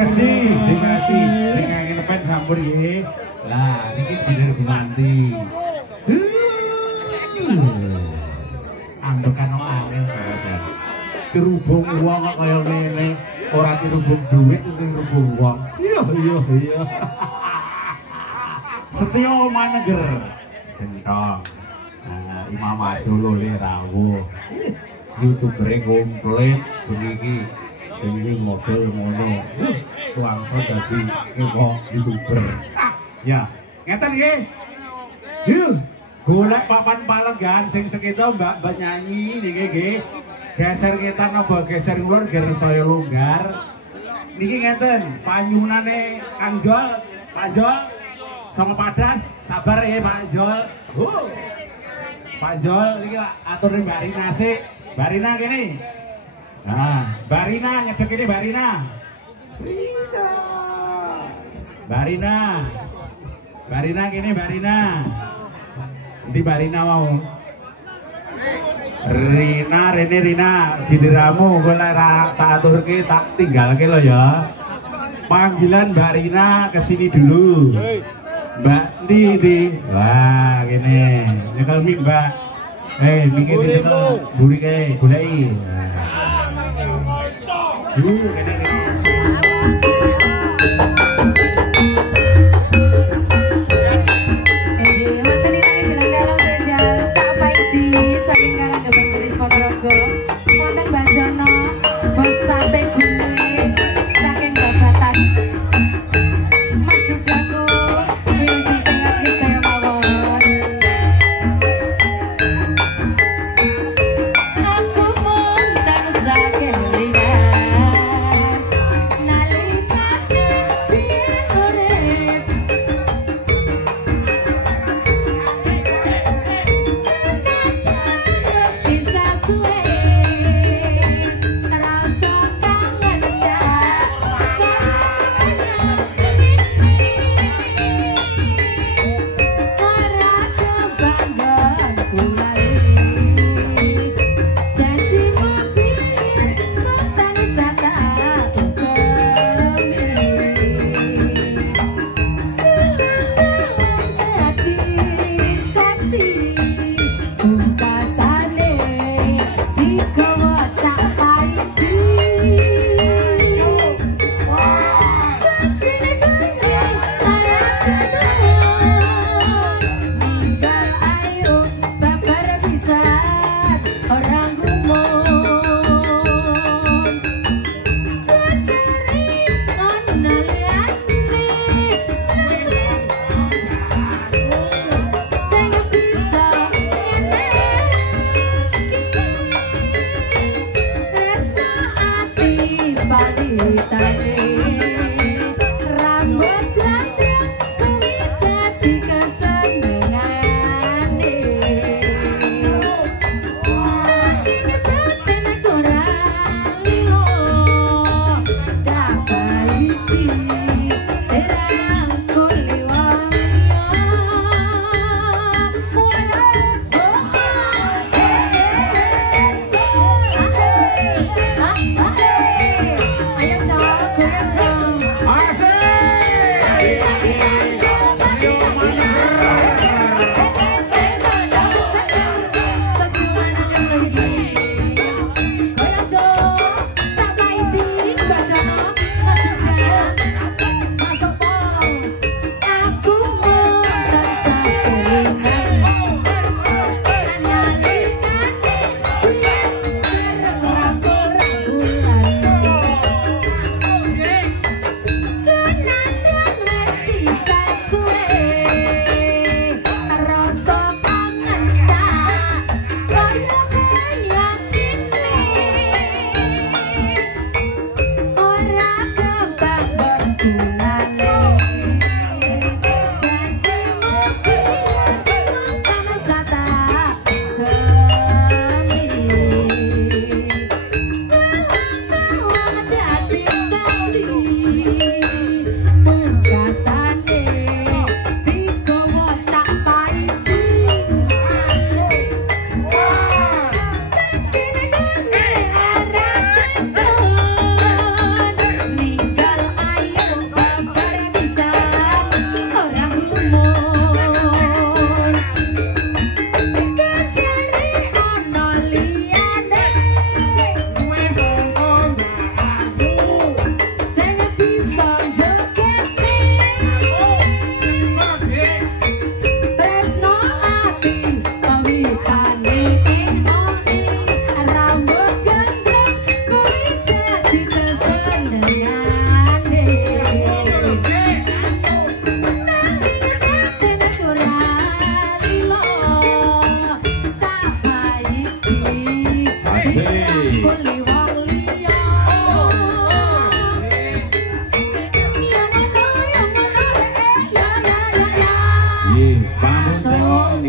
dikasih. Sing ngene pen sampun nggih. Lah niki diner gumanti. Ambekan angel bawasan. Dirubung wong kok kaya ngene, ora dirubung duit, dirubung wong. Iya. Setya maneger. Gentong. Imam Solo le rawuh. YouTuber komplit beniki. Sing iki model ngono. Kuangsa dadi kok YouTuber. Ya, ngeten nggih. Yuk, golek papan palegan sing sekitar Mbak nyanyi niki nggih. Geser kita napa geser ngulon ger saya longgar. Niki ngeten, panyunane Kang Jol, Pak Jol sama Padas, sabar ya Pak Jol. Pak Jol niki atur Mbak Rina sik. Mbak Rina kene. Nah, Mbak Rina nyedek ini Mbak Rina. Mbak Rina. Mbak Rina kene Mbak Rina. Nanti Mbak Rina mau. Rina didiramu kowe lek tak aturke tak tinggalke lo ya. Panggilan Mbak Rina kesini dulu. Mbak di. Wah, gini. Nyekel mik Mbak. Mikir nyekel buri kae, goleki. Gini. Ayo,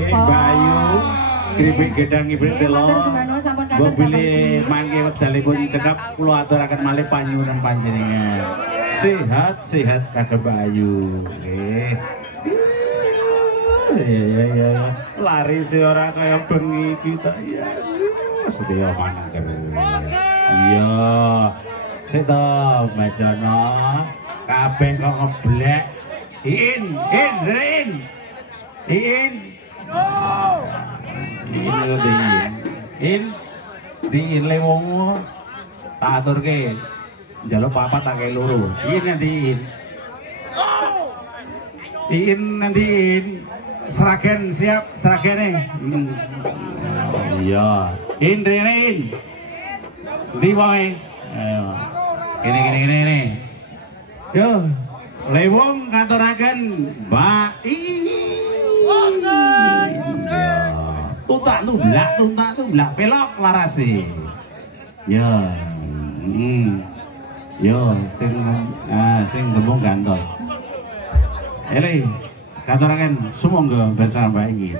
Bayu kripik gedang ibrit telo mbok pilih mangke wedalipun cekap kula aturaken malih panyuwun panjenengan sehat kagem Bayu nggih ya lari sih ora kaya bengi kita ya sedaya manang iya sita majana kabeh kok ngeblek in diin lewong tak aturke njaluk papat tak kei loro nanti Seragen siap seragene iya rene ndi wae kene yo lewong ngaturaken Mbak tuntak tumblak pelok larase ya yo sing gembung gantos ele katuraken sumangga bersama Mbak Ingin